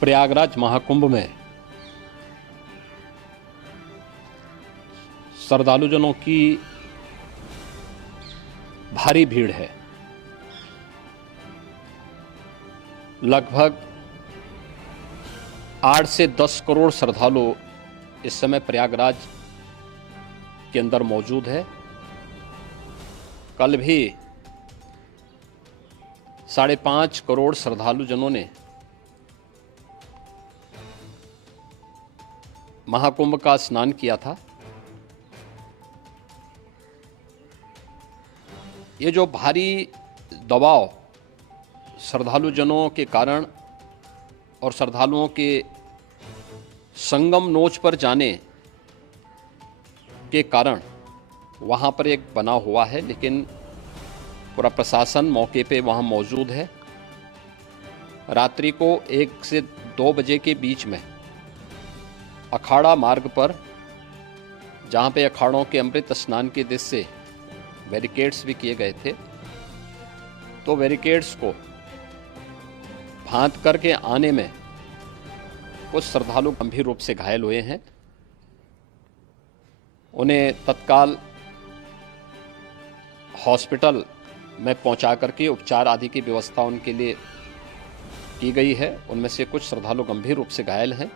प्रयागराज महाकुंभ में श्रद्धालुजनों की भारी भीड़ है। लगभग 8 से 10 करोड़ श्रद्धालु इस समय प्रयागराज के अंदर मौजूद है। कल भी 5.5 करोड़ श्रद्धालुजनों ने महाकुंभ का स्नान किया था। ये जो भारी दबाव श्रद्धालुजनों के कारण और श्रद्धालुओं के संगम नोच पर जाने के कारण वहाँ पर एक बना हुआ है, लेकिन पूरा प्रशासन मौके पे वहाँ मौजूद है। रात्रि को 1 से 2 बजे के बीच में अखाड़ा मार्ग पर, जहाँ पे अखाड़ों के अमृत स्नान के दृश्य से बैरिकेड्स भी किए गए थे, तो बैरिकेड्स को फांद करके आने में कुछ श्रद्धालु गंभीर रूप से घायल हुए हैं। उन्हें तत्काल हॉस्पिटल में पहुंचा करके उपचार आदि की व्यवस्था उनके लिए की गई है। उनमें से कुछ श्रद्धालु गंभीर रूप से घायल हैं।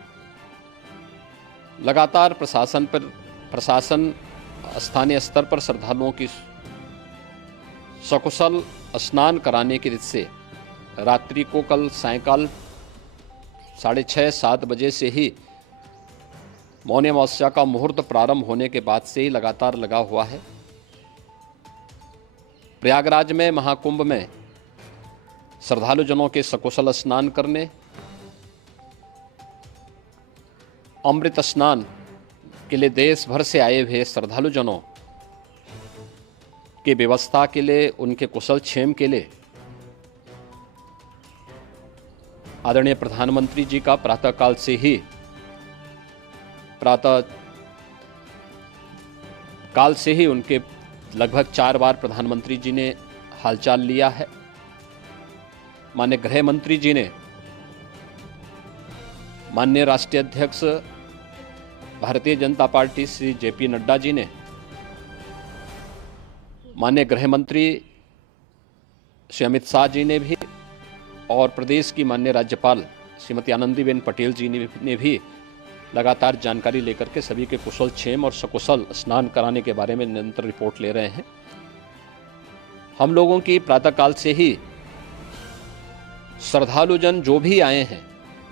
लगातार प्रशासन स्थानीय स्तर पर श्रद्धालुओं की सकुशल स्नान कराने के दृष्टि से रात्रि को कल सायंकाल 6:30-7 बजे से ही मौनी अमावस्या का मुहूर्त प्रारंभ होने के बाद से ही लगातार लगा हुआ है। प्रयागराज में महाकुंभ में श्रद्धालुजनों के सकुशल स्नान करने, अमृत स्नान के लिए देश भर से आए हुए श्रद्धालुजनों की व्यवस्था के लिए, उनके कुशल क्षेम के लिए आदरणीय प्रधानमंत्री जी का प्रातःकाल से ही उनके लगभग 4 बार प्रधानमंत्री जी ने हालचाल लिया है। माननीय गृह मंत्री जी ने, माननीय राष्ट्रीय अध्यक्ष भारतीय जनता पार्टी श्री जेपी नड्डा जी ने, माननीय गृह मंत्री श्री अमित शाह जी ने भी, और प्रदेश की माननीय राज्यपाल श्रीमती आनंदीबेन पटेल जी ने भी लगातार जानकारी लेकर के सभी के कुशल क्षेम और सकुशल स्नान कराने के बारे में निरंतर रिपोर्ट ले रहे हैं। हम लोगों की प्रातःकाल से ही श्रद्धालुजन जो भी आए हैं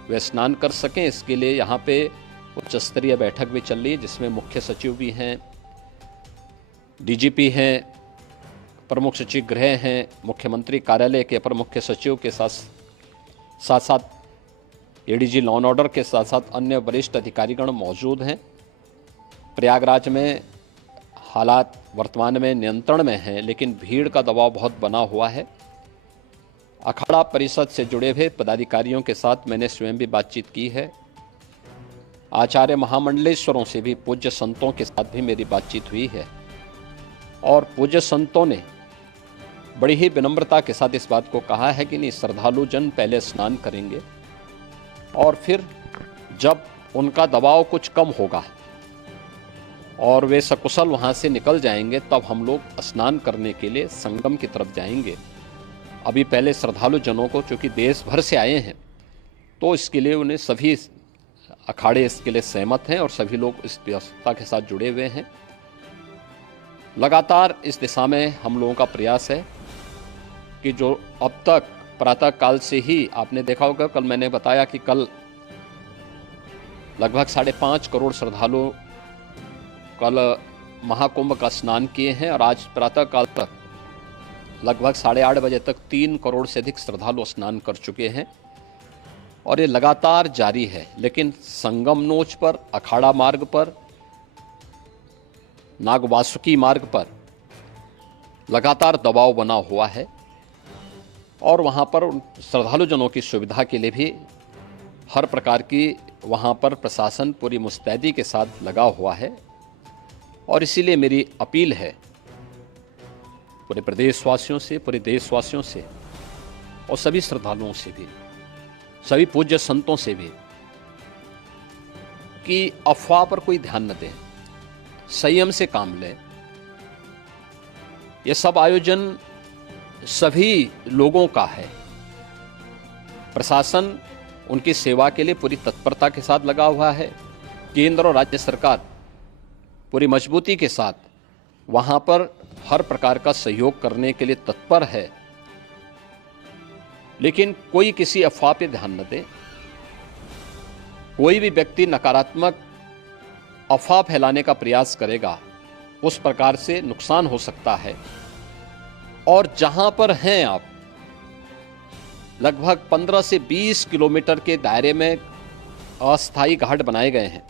वे स्नान कर सकें, इसके लिए यहाँ पे उच्च स्तरीय बैठक भी चल रही है, जिसमें मुख्य सचिव भी हैं, डीजीपी हैं, प्रमुख सचिव गृह हैं, मुख्यमंत्री कार्यालय के अपर मुख्य सचिव के साथ एडीजी लॉ एंड ऑर्डर के साथ साथ अन्य वरिष्ठ अधिकारीगण मौजूद हैं। प्रयागराज में हालात वर्तमान में नियंत्रण में हैं, लेकिन भीड़ का दबाव बहुत बना हुआ है। अखाड़ा परिषद से जुड़े हुए पदाधिकारियों के साथ मैंने स्वयं भी बातचीत की है। आचार्य महामंडलेश्वरों से भी, पूज्य संतों के साथ भी मेरी बातचीत हुई है, और पूज्य संतों ने बड़ी ही विनम्रता के साथ इस बात को कहा है कि नहीं, श्रद्धालु जन पहले स्नान करेंगे और फिर जब उनका दबाव कुछ कम होगा और वे सकुशल वहाँ से निकल जाएंगे, तब हम लोग स्नान करने के लिए संगम की तरफ जाएंगे। अभी पहले श्रद्धालु जनों को, चूँकि देश भर से आए हैं, तो इसके लिए उन्हें सभी अखाड़े इसके लिए सहमत हैं और सभी लोग इस व्यवस्था के साथ जुड़े हुए हैं। लगातार इस दिशा में हम लोगों का प्रयास है कि जो अब तक प्रातःकाल से ही आपने देखा होगा, कल मैंने बताया कि कल लगभग 5.5 करोड़ श्रद्धालु कल महाकुंभ का स्नान किए हैं, और आज प्रातःकाल तक लगभग 8:30 बजे तक 3 करोड़ से अधिक श्रद्धालु स्नान कर चुके हैं, और ये लगातार जारी है। लेकिन संगम नोच पर, अखाड़ा मार्ग पर, नागवासुकी मार्ग पर लगातार दबाव बना हुआ है, और वहाँ पर श्रद्धालुजनों की सुविधा के लिए भी हर प्रकार की वहाँ पर प्रशासन पूरी मुस्तैदी के साथ लगा हुआ है। और इसीलिए मेरी अपील है पूरे प्रदेशवासियों से, पूरे देशवासियों से और सभी श्रद्धालुओं से भी सभी पूज्य संतों से भी कि अफवाह पर कोई ध्यान न दें, संयम से काम लें। यह सब आयोजन सभी लोगों का है। प्रशासन उनकी सेवा के लिए पूरी तत्परता के साथ लगा हुआ है। केंद्र और राज्य सरकार पूरी मजबूती के साथ वहां पर हर प्रकार का सहयोग करने के लिए तत्पर है। लेकिन कोई किसी अफवाह पर ध्यान न दे। कोई भी व्यक्ति नकारात्मक अफवाह फैलाने का प्रयास करेगा, उस प्रकार से नुकसान हो सकता है। और जहां पर हैं आप, लगभग 15 से 20 किलोमीटर के दायरे में अस्थायी घाट बनाए गए हैं,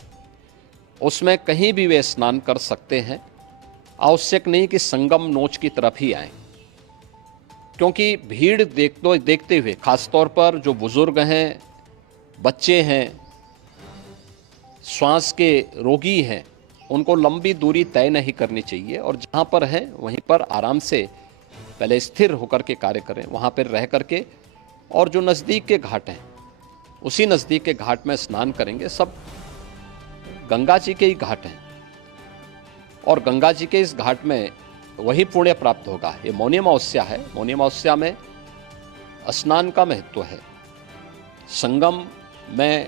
उसमें कहीं भी वे स्नान कर सकते हैं। आवश्यक नहीं कि संगम नोच की तरफ ही आए, क्योंकि भीड़ देखते हुए खासतौर पर जो बुजुर्ग हैं, बच्चे हैं, श्वास के रोगी हैं, उनको लंबी दूरी तय नहीं करनी चाहिए। और जहाँ पर हैं वहीं पर आराम से पहले स्थिर होकर के कार्य करें, वहाँ पर रह करके। और जो नज़दीक के घाट हैं, उसी नज़दीक के घाट में स्नान करेंगे। सब गंगा जी के ही घाट हैं और गंगा जी के इस घाट में वही पुण्य प्राप्त होगा। ये मौनी अमावस्या है। मौनी अमावस्या में स्नान का महत्व है। संगम में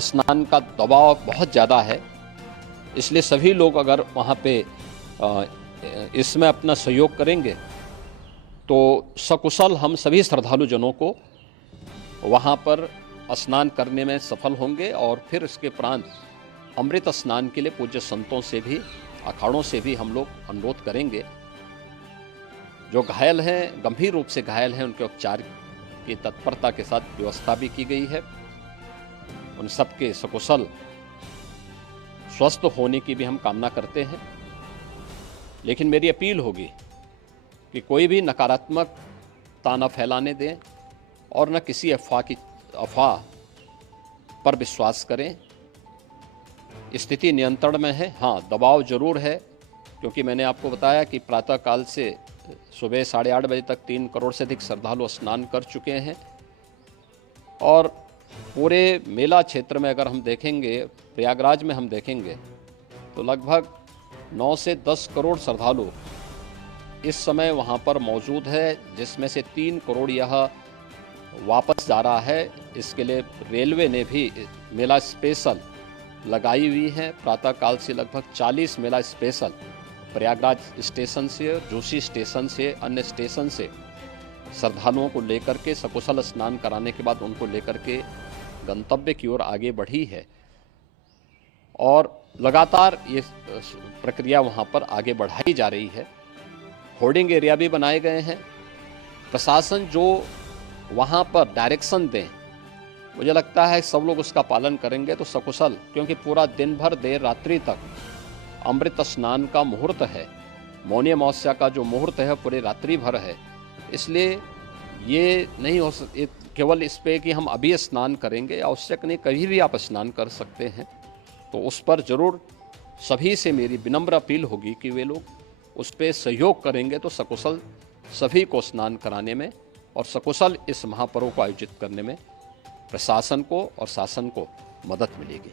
स्नान का दबाव बहुत ज़्यादा है, इसलिए सभी लोग अगर वहाँ पे इसमें अपना सहयोग करेंगे तो सकुशल हम सभी श्रद्धालु जनों को वहाँ पर स्नान करने में सफल होंगे। और फिर इसके उपरांत अमृत स्नान के लिए पूज्य संतों से भी, अखाड़ों से भी हम लोग अनुरोध करेंगे। जो घायल हैं, गंभीर रूप से घायल हैं, उनके उपचार की तत्परता के साथ व्यवस्था भी की गई है। उन सबके सकुशल स्वस्थ होने की भी हम कामना करते हैं। लेकिन मेरी अपील होगी कि कोई भी नकारात्मकता न फैलाने दें और न किसी अफवाह पर विश्वास करें। स्थिति नियंत्रण में है। हाँ, दबाव जरूर है, क्योंकि मैंने आपको बताया कि प्रातःकाल से सुबह 8:30 बजे तक 3 करोड़ से अधिक श्रद्धालु स्नान कर चुके हैं। और पूरे मेला क्षेत्र में अगर हम देखेंगे, प्रयागराज में हम देखेंगे, तो लगभग 9 से 10 करोड़ श्रद्धालु इस समय वहाँ पर मौजूद है, जिसमें से 3 करोड़ यह वापस जा रहा है। इसके लिए रेलवे ने भी मेला स्पेशल लगाई हुई है। प्रातःकाल से लगभग 40 मेला स्पेशल प्रयागराज स्टेशन से, जोशी स्टेशन से, अन्य स्टेशन से श्रद्धालुओं को लेकर के सकुशल स्नान कराने के बाद उनको लेकर के गंतव्य की ओर आगे बढ़ी है। और लगातार ये प्रक्रिया वहाँ पर आगे बढ़ाई जा रही है। होर्डिंग एरिया भी बनाए गए हैं। प्रशासन जो वहाँ पर डायरेक्शन दें, मुझे लगता है सब लोग उसका पालन करेंगे तो सकुशल, क्योंकि पूरा दिन भर देर रात्रि तक अमृत स्नान का मुहूर्त है। मौनी अमावस्या का जो मुहूर्त है पूरे रात्रि भर है। इसलिए ये नहीं हो केवल इस पे कि हम अभी स्नान करेंगे, आवश्यक नहीं, कभी भी आप स्नान कर सकते हैं। तो उस पर जरूर सभी से मेरी विनम्र अपील होगी कि वे लोग उस पर सहयोग करेंगे तो सकुशल सभी को स्नान कराने में और सकुशल इस महापर्व को आयोजित करने में प्रशासन को और शासन को मदद मिलेगी।